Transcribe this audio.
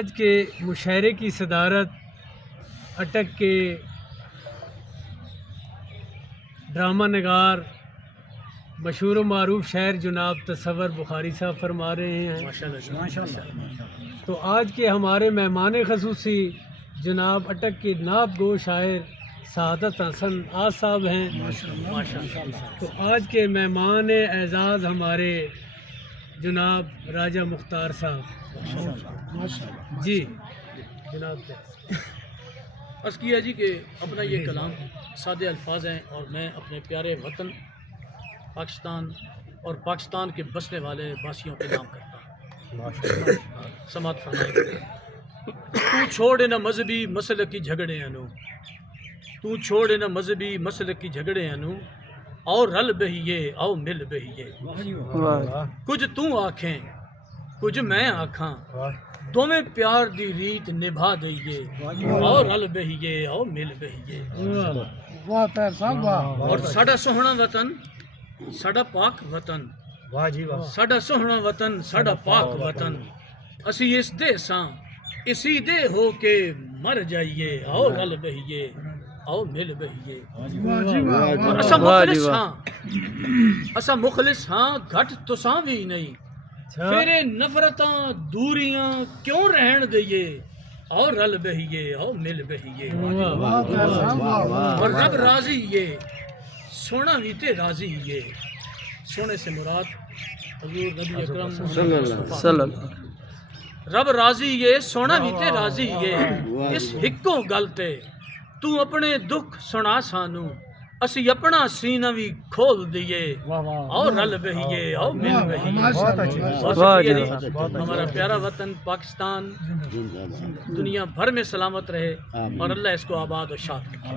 آج کے مشاعرے کی صدارت اٹک کے ڈرامہ نگار مشہور و معروف شاعر جناب تصور بخاری صاحب فرما رہے ہیں۔ ماشاءاللہ۔ تو آج کے ہمارے مہمان خصوصی جناب اٹک کے نعت گو شاعر سعادت حسن آج صاحب ہیں۔ تو آج کے مہمان اعزاز ہمارے جناب راجہ مختار صاحب۔ جی جناب عرض کیا جی کہ اپنا یہ کلام سادے الفاظ ہیں اور میں اپنے پیارے وطن پاکستان اور پاکستان کے بسنے والے باسیوں کے نام کرتا ہوں۔ سماعت فرمائیں۔ تو چھوڑے نہ مذہبی مسلک کی جھگڑے انو، تو چھوڑے نہ مذہبی مسلک کی جھگڑے انو، اور رل بہیے او مل بہیے، کچھ تو آکھیں کچھ میں آکھاں، دوویں پیار دی ریت نبھا دئیے، اور رل بہیے او مل بہیے۔ اور ساڈا سوہنا وطن ساڈا پاک وطن، ساڈا سوہنا وطن ساڈا پاک وطن، اسی اس دے ساں اسی دے ہو کے مر جائیے، اور رل بہیے او مل بہیے۔ اور اسا مخلص ہاں، اسا مخلص ہاں، گھٹ تساں بھی نہیں، پھر نفرتاں دوریاں کیوں رہن دئیے، اور رل بہیے او مل بہیے۔ اور رب راضی یہ سونا بھی تے راضی یہ، سونے سے مراد حضور نبی اکرم صلی اللہ علیہ وسلم۔ رب راضی یہ سونا بھی تے راضی یہ، اس ہکوں گل تے تو اپنے دکھ سنا سانو، اسی اپنا سینہ بھی کھول دیے، اور رل بہیے او مل بہیے۔ ہمارا پیارا وطن پاکستان دنیا بھر میں سلامت رہے، اور اللہ اس کو آباد و شاد رکھے۔